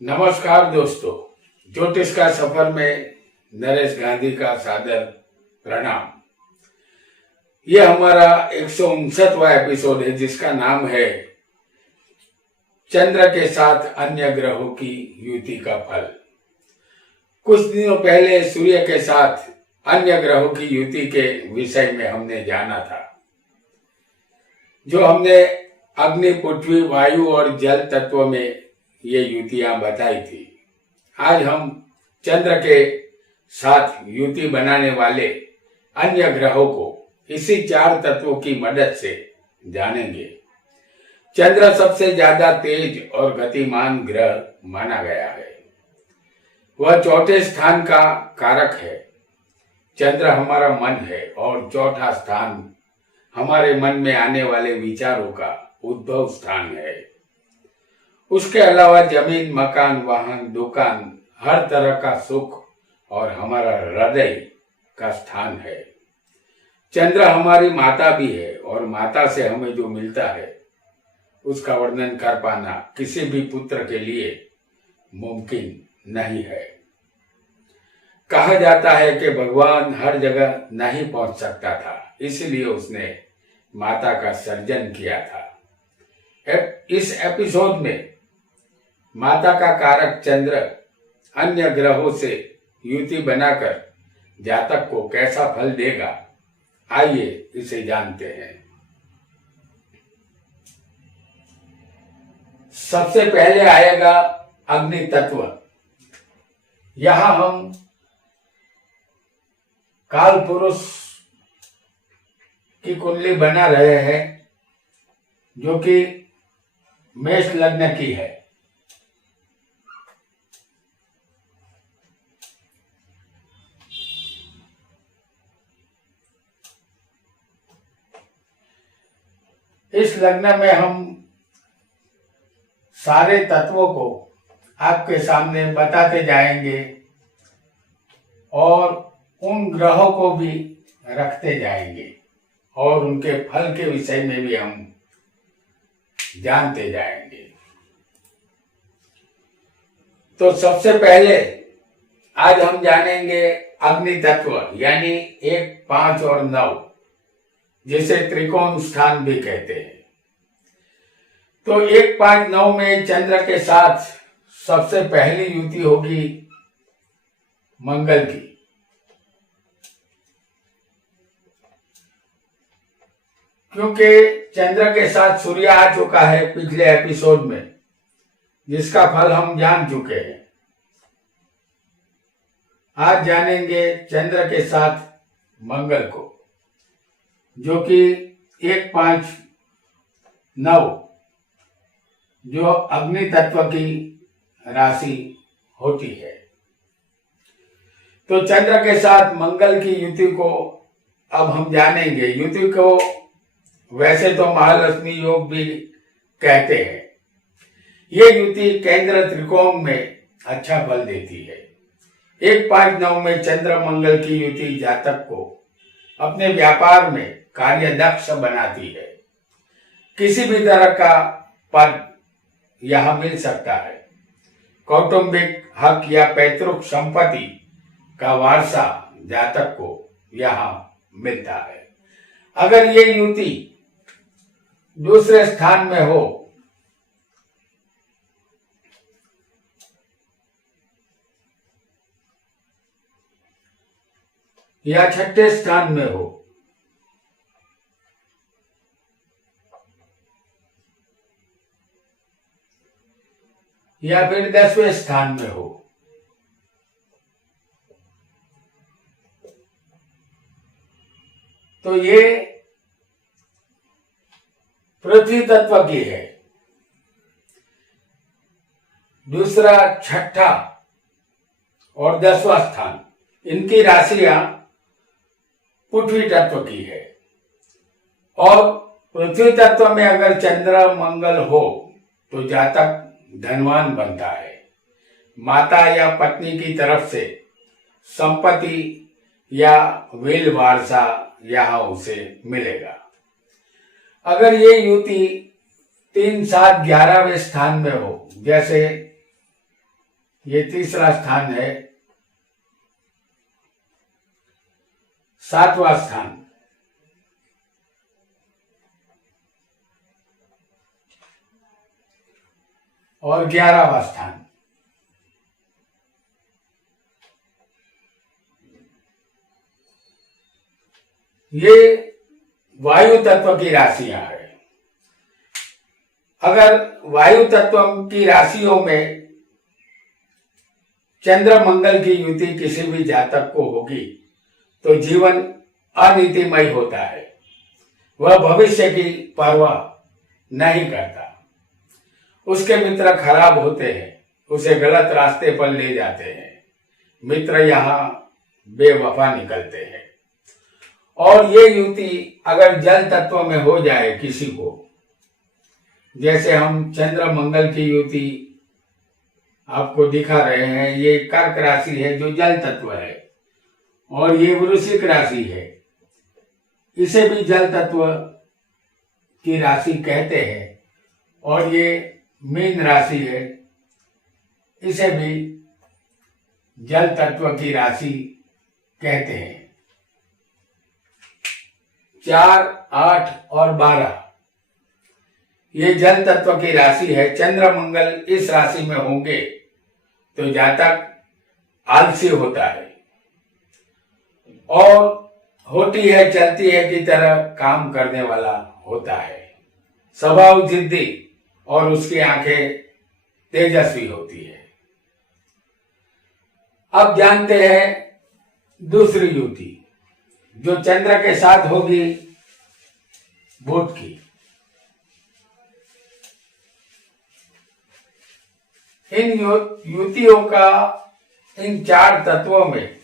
नमस्कार दोस्तों, ज्योतिष का सफर में नरेश गांधी का सादर प्रणाम। यह हमारा 159वां एपिसोड है जिसका नाम है चंद्र के साथ अन्य ग्रहों की युति का फल। कुछ दिनों पहले सूर्य के साथ अन्य ग्रहों की युति के विषय में हमने जाना था, जो हमने अग्नि, पृथ्वी, वायु और जल तत्व में ये युतियां बताई थी। आज हम चंद्र के साथ युति बनाने वाले अन्य ग्रहों को इसी 4 तत्वों की मदद से जानेंगे। चंद्र सबसे ज्यादा तेज और गतिमान ग्रह माना गया है। वह चौथे स्थान का कारक है। चंद्र हमारा मन है और चौथा स्थान हमारे मन में आने वाले विचारों का उद्भव स्थान है। उसके अलावा जमीन, मकान, वाहन, दुकान, हर तरह का सुख और हमारा हृदय का स्थान है। चंद्र हमारी माता भी है और माता से हमें जो मिलता है उसका वर्णन कर पाना किसी भी पुत्र के लिए मुमकिन नहीं है। कहा जाता है कि भगवान हर जगह नहीं पहुंच सकता था, इसलिए उसने माता का सर्जन किया था। इस एपिसोड में माता का कारक चंद्र अन्य ग्रहों से युति बनाकर जातक को कैसा फल देगा, आइए इसे जानते हैं। सबसे पहले आएगा अग्नि तत्व। यहां हम काल पुरुष की कुंडली बना रहे हैं, जो कि मेष लग्न की है। इस लग्न में हम सारे तत्वों को आपके सामने बताते जाएंगे और उन ग्रहों को भी रखते जाएंगे और उनके फल के विषय में भी हम जानते जाएंगे। तो सबसे पहले आज हम जानेंगे अग्नि तत्व, यानी 1, 5 और 9, जिसे त्रिकोण स्थान भी कहते हैं। तो 1, 5, 9 में चंद्र के साथ सबसे पहली युति होगी मंगल की। क्योंकि चंद्र के साथ सूर्य आ चुका है पिछले एपिसोड में, जिसका फल हम जान चुके हैं। आज जानेंगे चंद्र के साथ मंगल को, जो कि 1, 5, 9 जो अग्नि तत्व की राशि होती है। तो चंद्र के साथ मंगल की युति को अब हम जानेंगे। युति को वैसे तो महालक्ष्मी योग भी कहते हैं। ये युति केंद्र त्रिकोण में अच्छा फल देती है। 1, 5, 9 में चंद्र मंगल की युति जातक को अपने व्यापार में कार्य दक्ष बनाती है। किसी भी तरह का पद यह मिल सकता है। कौटुंबिक हक या पैतृक संपत्ति का वारसा जातक को यहाँ मिलता है। अगर ये युति दूसरे स्थान में हो या 6ठे स्थान में हो या फिर 10वें स्थान में हो, तो ये पृथ्वी तत्व की है। दूसरा, 6ठा और 10वां स्थान, इनकी राशियां पृथ्वी तत्व की है। और पृथ्वी तत्व में अगर चंद्र मंगल हो तो जातक धनवान बनता है। माता या पत्नी की तरफ से संपत्ति या विल वारसा यहाँ उसे मिलेगा। अगर ये युति 3, 7, 11वें स्थान में हो, जैसे ये तीसरा स्थान है। सातवां स्थान और 11वां स्थान। ये वायु तत्व की राशियां हैं। अगर वायु तत्व की राशियों में चंद्र मंगल की युति किसी भी जातक को होगी तो जीवन अनीतिमय होता है। वह भविष्य की परवाह नहीं करता। उसके मित्र खराब होते हैं, उसे गलत रास्ते पर ले जाते हैं। मित्र यहाँ बेवफा निकलते हैं। और ये युति अगर जल तत्व में हो जाए किसी को, जैसे हम चंद्र मंगल की युति आपको दिखा रहे हैं, ये कर्क राशि है जो जल तत्व है, और ये वृश्चिक राशि है, इसे भी जल तत्व की राशि कहते हैं। और ये मीन राशि है, इसे भी जल तत्व की राशि कहते हैं। 4, 8 और 12 ये जल तत्व की राशि है। चंद्र मंगल इस राशि में होंगे तो जातक आलसी होता है और होती है चलती है की तरह काम करने वाला होता है। स्वभाव जिद्दी और उसकी आंखें तेजस्वी होती है। अब जानते हैं दूसरी युति जो चंद्र के साथ होगी बुध की। इन युतियों का इन 4 तत्वों में,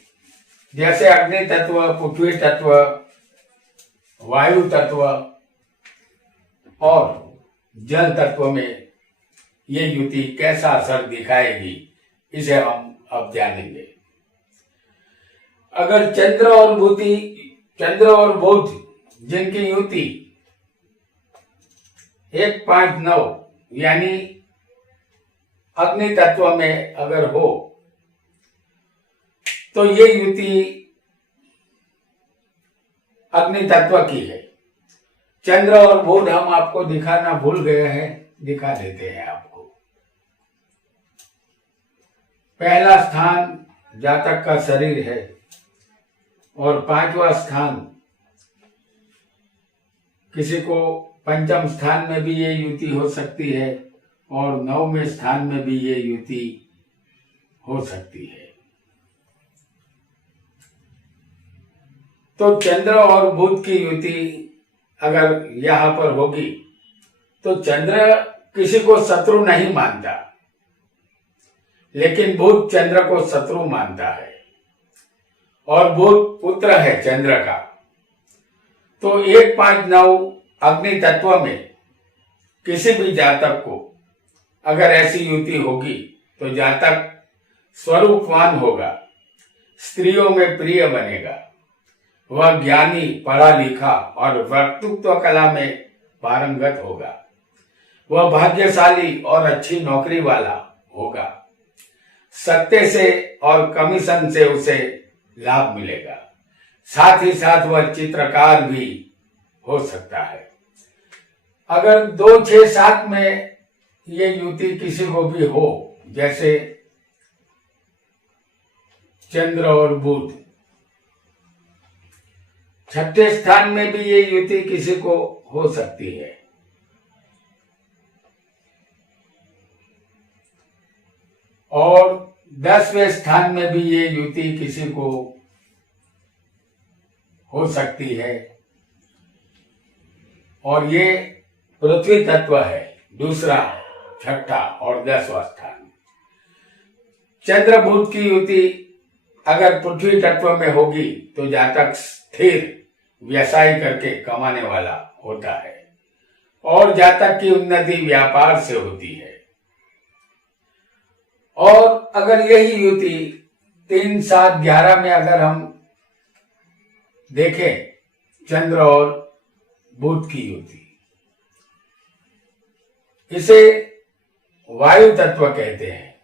जैसे अग्नि तत्व, पृथ्वी तत्व, वायु तत्व और जल तत्व में ये युति कैसा असर दिखाएगी, इसे हम अब जानेंगे। अगर चंद्र और बुध जिनकी युति 1, 5, 9 यानी अग्नि तत्व में अगर हो तो ये युति अग्नि तत्व की है। चंद्र और बुध हम आपको दिखाना भूल गए हैं, दिखा देते हैं आपको। पहला स्थान जातक का शरीर है और 5वां स्थान किसी को पंचम स्थान में भी ये युति हो सकती है और 9वें स्थान में भी ये युति हो सकती है। तो चंद्र और बुध की युति अगर यहां पर होगी तो चंद्र किसी को शत्रु नहीं मानता, लेकिन बुध चंद्र को शत्रु मानता है और बुध पुत्र है चंद्र का। तो 1, 5, 9 अग्नि तत्व में किसी भी जातक को अगर ऐसी युति होगी तो जातक स्वरूपवान होगा, स्त्रियों में प्रिय बनेगा, वह ज्ञानी, पढ़ा लिखा और वक्तृत्व कला में पारंगत होगा, वह भाग्यशाली और अच्छी नौकरी वाला होगा, सत्ते से और कमीशन से उसे लाभ मिलेगा, साथ ही साथ वह चित्रकार भी हो सकता है। अगर 2, 6, 7 में ये युति किसी को भी हो, जैसे चंद्र और बुध, 6ठे स्थान में भी ये युति किसी को हो सकती है, और 10वें स्थान में भी ये युति किसी को हो सकती है। और ये पृथ्वी तत्व है, दूसरा, 6ठा और 10वां स्थान। चंद्र बुध की युति अगर पृथ्वी तत्व में होगी तो जातक स्थिर व्यवसाय करके कमाने वाला होता है और जातक की उन्नति व्यापार से होती है। और अगर यही युति 3, 7, 11 में अगर हम देखें चंद्र और बुध की युति, इसे वायु तत्व कहते हैं।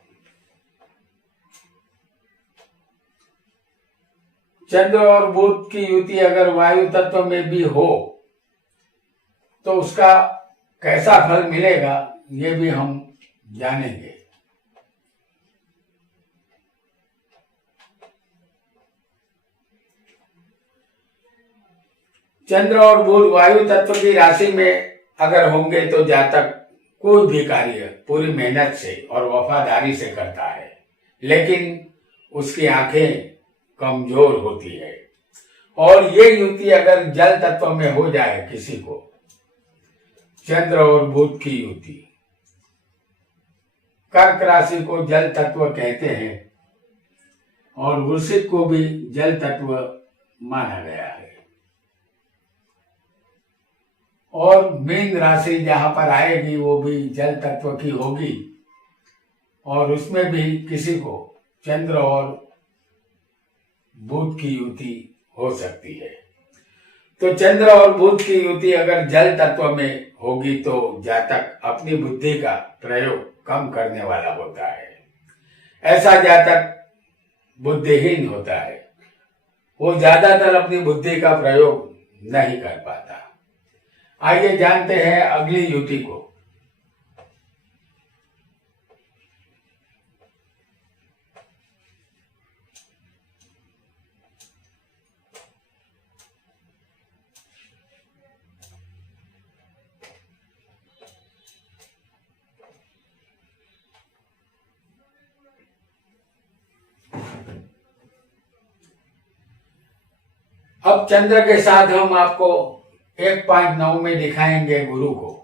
चंद्र और बुध की युति अगर वायु तत्व में भी हो तो उसका कैसा फल मिलेगा ये भी हम जानेंगे। चंद्र और बुध वायु तत्व की राशि में अगर होंगे तो जातक कोई भी कार्य पूरी मेहनत से और वफादारी से करता है, लेकिन उसकी आंखें कमजोर होती है। और ये युति अगर जल तत्व में हो जाए किसी को, चंद्र और बुध की युति, कर्क राशि को जल तत्व कहते हैं और वृश्चिक को भी जल तत्व माना गया है। और मीन राशि जहां पर आएगी वो भी जल तत्व की होगी और उसमें भी किसी को चंद्र और बुध की युति हो सकती है। तो चंद्र और बुध की युति अगर जल तत्व में होगी तो जातक अपनी बुद्धि का प्रयोग कम करने वाला होता है। ऐसा जातक बुद्धिहीन होता है, वो ज्यादातर अपनी बुद्धि का प्रयोग नहीं कर पाता। आइए जानते हैं अगली युति को। अब चंद्र के साथ हम आपको 1.9 में दिखाएंगे गुरु को।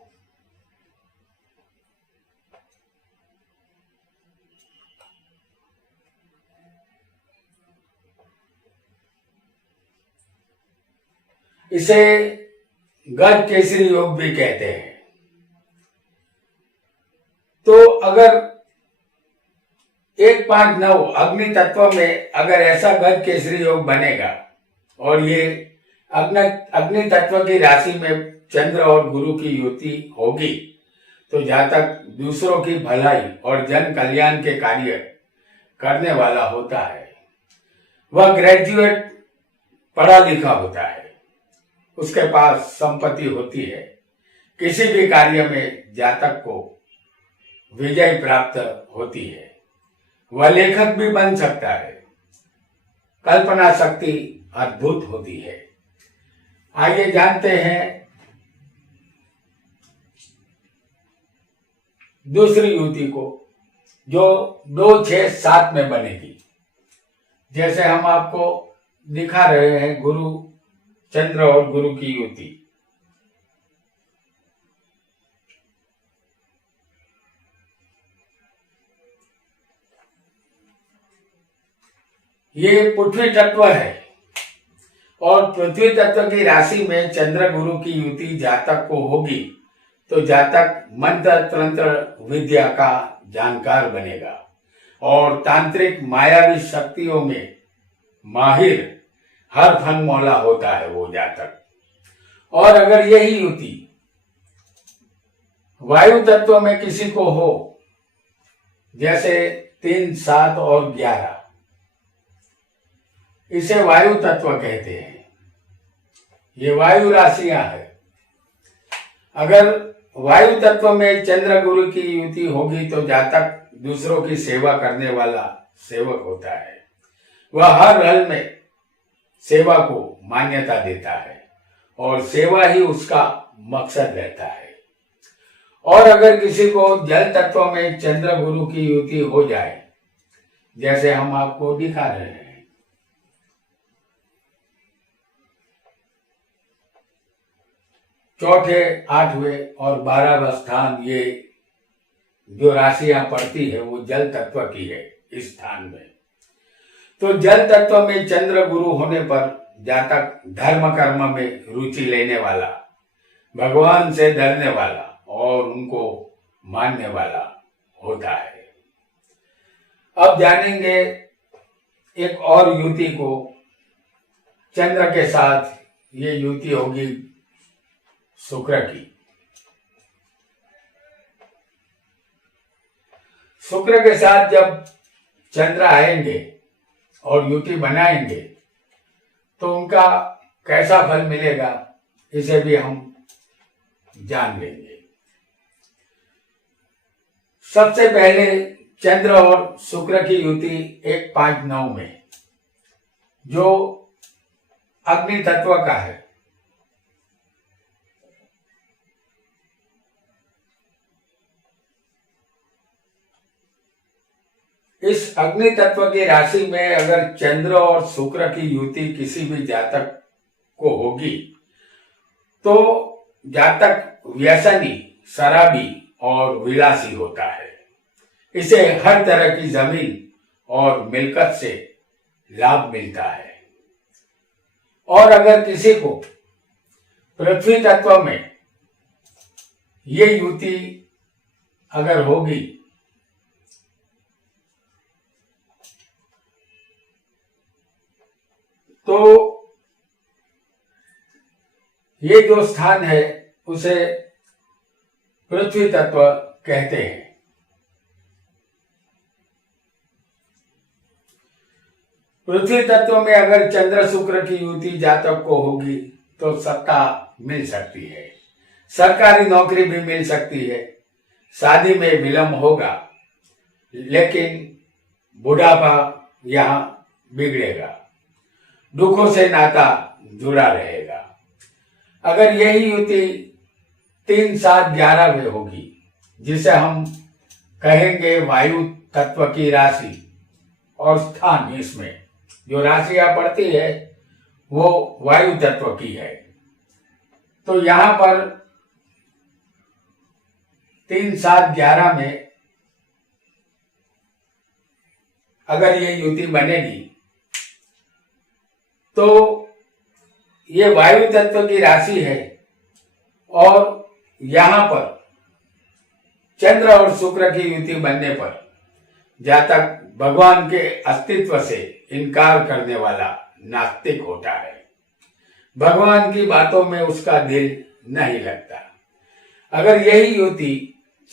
इसे गज केसरी योग भी कहते हैं। तो अगर 1.9 अग्नि तत्व में अगर ऐसा गज केसरी योग बनेगा और ये अग्नि तत्व की राशि में चंद्र और गुरु की युति होगी तो जातक दूसरों की भलाई और जन कल्याण के कार्य करने वाला होता है। वह ग्रेजुएट पढ़ा लिखा होता है, उसके पास संपत्ति होती है। किसी भी कार्य में जातक को विजय प्राप्त होती है। वह लेखक भी बन सकता है। कल्पना शक्ति अद्भुत होती है। आइए जानते हैं दूसरी युति को जो 2, 6, 7 में बनेगी। जैसे हम आपको दिखा रहे हैं गुरु, चंद्र और गुरु की युति। ये पृथ्वी तत्व है और पृथ्वी तत्व की राशि में चंद्र गुरु की युति जातक को होगी तो जातक मंत्र तंत्र विद्या का जानकार बनेगा और तांत्रिक मायावी शक्तियों में माहिर हर फन मौला होता है वो जातक। और अगर यही युति वायु तत्व में किसी को हो, जैसे 3, 7 और 11, इसे वायु तत्व कहते हैं। ये वायु राशियां है। अगर वायु तत्व में चंद्र गुरु की युति होगी तो जातक दूसरों की सेवा करने वाला सेवक होता है। वह हर हल में सेवा को मान्यता देता है और सेवा ही उसका मकसद रहता है। और अगर किसी को जल तत्व में चंद्र गुरु की युति हो जाए, जैसे हम आपको दिखा रहे हैं, चौथे, 8वें और 12वां स्थान, ये जो राशियां पड़ती है वो जल तत्व की है इस स्थान में। तो जल तत्व में चंद्र गुरु होने पर जातक धर्म कर्म में रुचि लेने वाला, भगवान से डरने वाला और उनको मानने वाला होता है। अब जानेंगे एक और युति को। चंद्र के साथ ये युति होगी शुक्र की। शुक्र के साथ जब चंद्र आएंगे और युति बनाएंगे तो उनका कैसा फल मिलेगा इसे भी हम जान लेंगे। सबसे पहले चंद्र और शुक्र की युति 1-5-9 में, जो अग्नि तत्व का है, इस अग्नि तत्व की राशि में अगर चंद्र और शुक्र की युति किसी भी जातक को होगी तो जातक व्यसनी, शराबी और विलासी होता है। इसे हर तरह की जमीन और मिल्कत से लाभ मिलता है। और अगर किसी को पृथ्वी तत्व में ये युति अगर होगी तो ये जो स्थान है उसे पृथ्वी तत्व कहते हैं। पृथ्वी तत्व में अगर चंद्र शुक्र की युति जातक को होगी तो सत्ता मिल सकती है, सरकारी नौकरी भी मिल सकती है, शादी में विलंब होगा, लेकिन बुढ़ापा यहाँ बिगड़ेगा, दुखों से नाता जुड़ा रहेगा। अगर यही युति 3-7-11 में होगी, जिसे हम कहेंगे वायु तत्व की राशि, और स्थान इसमें जो राशियां पड़ती है वो वायु तत्व की है, तो यहां पर 3-7-11 में अगर ये युति बनेगी तो ये वायु तत्व की राशि है और यहां पर चंद्र और शुक्र की युति बनने पर जातक भगवान के अस्तित्व से इनकार करने वाला नास्तिक होता है। भगवान की बातों में उसका दिल नहीं लगता। अगर यही युति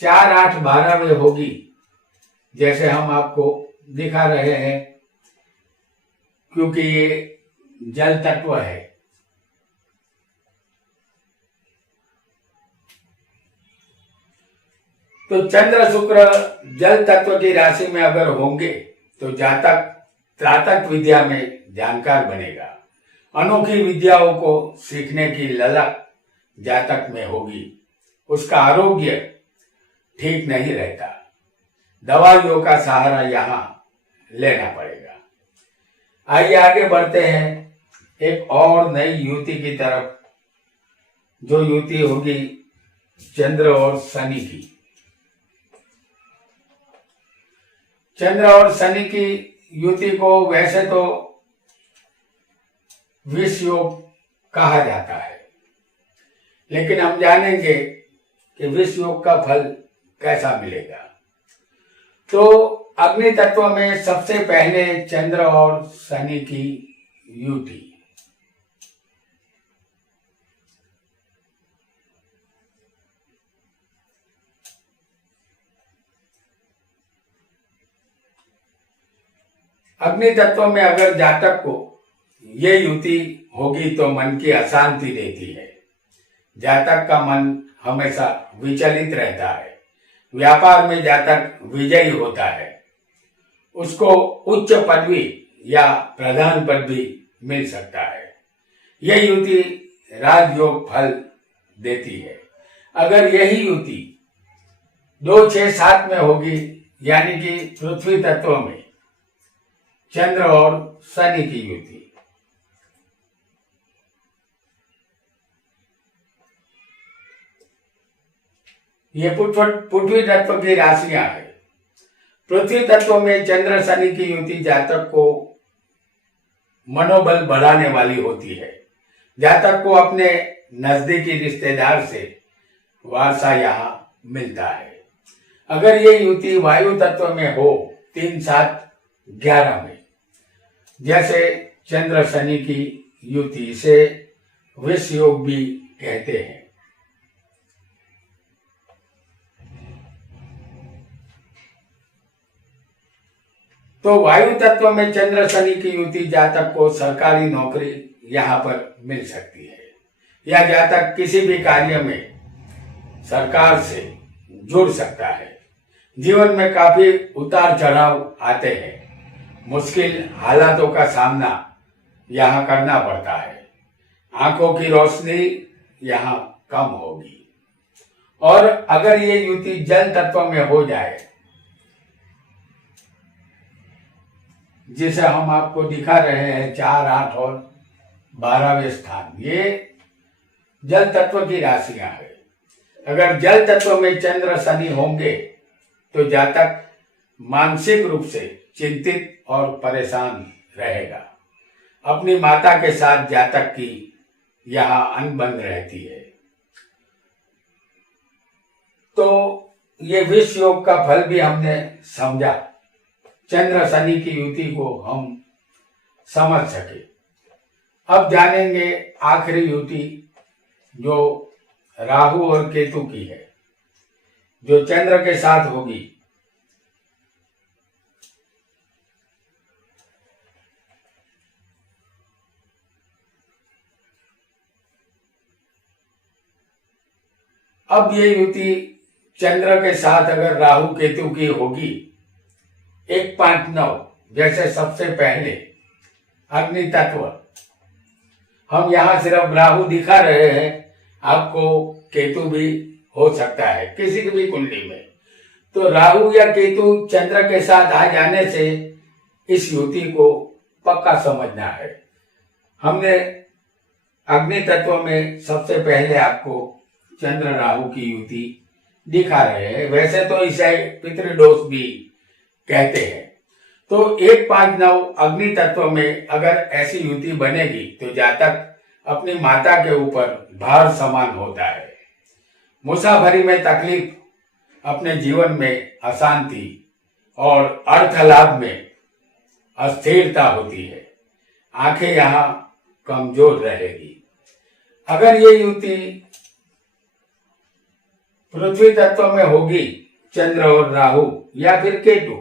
4-8-12 में होगी, जैसे हम आपको दिखा रहे हैं, क्योंकि ये जल तत्व है, तो चंद्र शुक्र जल तत्व की राशि में अगर होंगे तो जातक त्राटक विद्या में जानकार बनेगा। अनोखी विद्याओं को सीखने की ललक जातक में होगी। उसका आरोग्य ठीक नहीं रहता, दवाइयों का सहारा यहाँ लेना पड़ेगा। आइए आगे बढ़ते हैं एक और नई युति की तरफ, जो युति होगी चंद्र और शनि की। चंद्र और शनि की युति को वैसे तो विष योग कहा जाता है, लेकिन हम जानेंगे कि विष योग का फल कैसा मिलेगा। तो अग्नि तत्व में सबसे पहले चंद्र और शनि की युति। अग्नि तत्व में अगर जातक को ये युति होगी तो मन की अशांति रहती है। जातक का मन हमेशा विचलित रहता है। व्यापार में जातक विजयी होता है, उसको उच्च पदवी या प्रधान पद भी मिल सकता है। यह युति राजयोग फल देती है। अगर यही युति 2-6-7 में होगी, यानी कि पृथ्वी तत्व में चंद्र और शनि की युति, ये पृथ्वी तत्व की राशियां हैं। पृथ्वी तत्व में चंद्र शनि की युति जातक को मनोबल बढ़ाने वाली होती है। जातक को अपने नजदीकी रिश्तेदार से वारसा यहाँ मिलता है। अगर ये युति वायु तत्व में हो 3-7-11 में, जैसे चंद्र शनि की युति, इसे विष योग भी कहते हैं। तो वायु तत्व में चंद्र शनि की युति जातक को सरकारी नौकरी यहाँ पर मिल सकती है, या जातक किसी भी कार्य में सरकार से जुड़ सकता है। जीवन में काफी उतार चढ़ाव आते हैं, मुश्किल हालातों का सामना यहाँ करना पड़ता है। आंखों की रोशनी यहाँ कम होगी। और अगर ये युति जल तत्व में हो जाए, जिसे हम आपको दिखा रहे हैं 4, 8 और 12वें स्थान, ये जल तत्व की राशियां हैं। अगर जल तत्व में चंद्र शनि होंगे तो जातक मानसिक रूप से चिंतित और परेशान रहेगा। अपनी माता के साथ जातक की यहाँ अनबन रहती है। तो ये विष योग का फल भी हमने समझा, चंद्र शनि की युति को हम समझ सके। अब जानेंगे आखिरी युति जो राहु और केतु की है, जो चंद्र के साथ होगी। अब ये युति चंद्र के साथ अगर राहु केतु की होगी 1, 5, 9, जैसे सबसे पहले अग्नि तत्व, हम यहां सिर्फ राहु दिखा रहे हैं, आपको केतु भी हो सकता है किसी की भी कुंडली में। तो राहु या केतु चंद्र के साथ आ जाने से इस युति को पक्का समझना है। हमने अग्नि तत्व में सबसे पहले आपको चंद्र राहु की युति दिखा रहे हैं। वैसे तो इसे पितृदोष भी कहते हैं। तो 1, 5, 9 अग्नि तत्व में अगर ऐसी युति बनेगी तो जातक अपनी माता के ऊपर भार समान होता है। मुसाफरी में तकलीफ, अपने जीवन में अशांति और अर्थ लाभ में अस्थिरता होती है। आंखें यहाँ कमजोर रहेगी। अगर ये युति पृथ्वी तत्व में होगी, चंद्र और राहु या फिर केतु,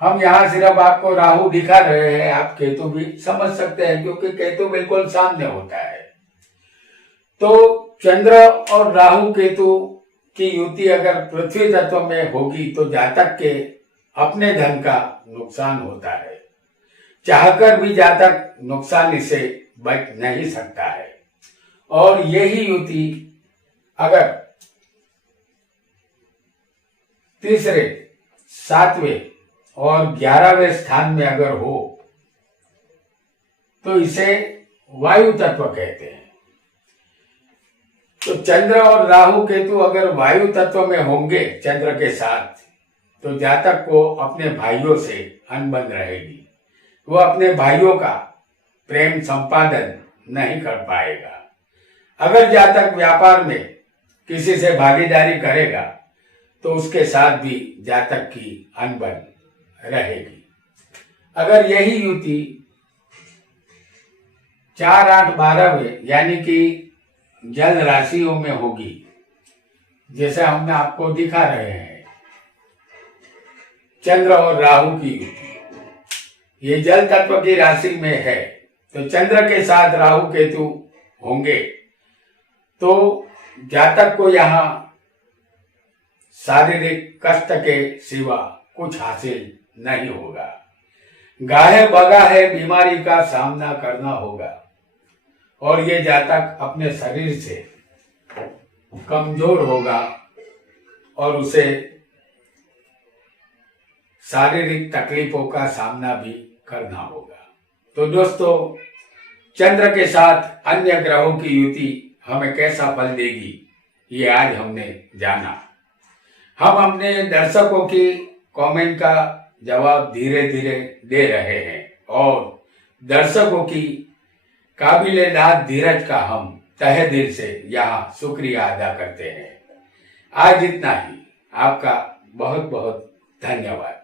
हम यहाँ सिर्फ आपको राहु दिखा रहे हैं, आप केतु भी समझ सकते हैं क्योंकि केतु बिल्कुल सामने होता है। तो चंद्र और राहु केतु की युति अगर पृथ्वी तत्व में होगी तो जातक के अपने धन का नुकसान होता है। चाहकर भी जातक नुकसान से बच नहीं सकता है। और यही युति अगर तीसरे, 7वें और 11वें स्थान में अगर हो तो इसे वायु तत्व कहते हैं। तो चंद्र और राहु केतु अगर वायु तत्व में होंगे चंद्र के साथ, तो जातक को अपने भाइयों से अनबन रहेगी। वो अपने भाइयों का प्रेम संपादन नहीं कर पाएगा। अगर जातक व्यापार में किसी से भागीदारी करेगा तो उसके साथ भी जातक की अनबन रहेगी। अगर यही युति 4, 8, 12वें यानी कि जल राशियों में होगी, जैसे हमने आपको दिखा रहे हैं चंद्र और राहु की युति, ये जल तत्व की राशि में है, तो चंद्र के साथ राहु केतु होंगे तो जातक को यहाँ शारीरिक कष्ट के सिवा कुछ हासिल नहीं होगा। गाहे बगाहे बीमारी का सामना करना होगा और ये जातक अपने शरीर से कमजोर होगा और उसे शारीरिक तकलीफों का सामना भी करना होगा। तो दोस्तों, चंद्र के साथ अन्य ग्रहों की युति हमें कैसा फल देगी, ये आज हमने जाना। हम अपने दर्शकों की कमेंट का जवाब धीरे धीरे दे रहे हैं और दर्शकों की काबिल-ए-दाद धीरज का हम तहे दिल से यहाँ शुक्रिया अदा करते हैं। आज इतना ही। आपका बहुत बहुत धन्यवाद।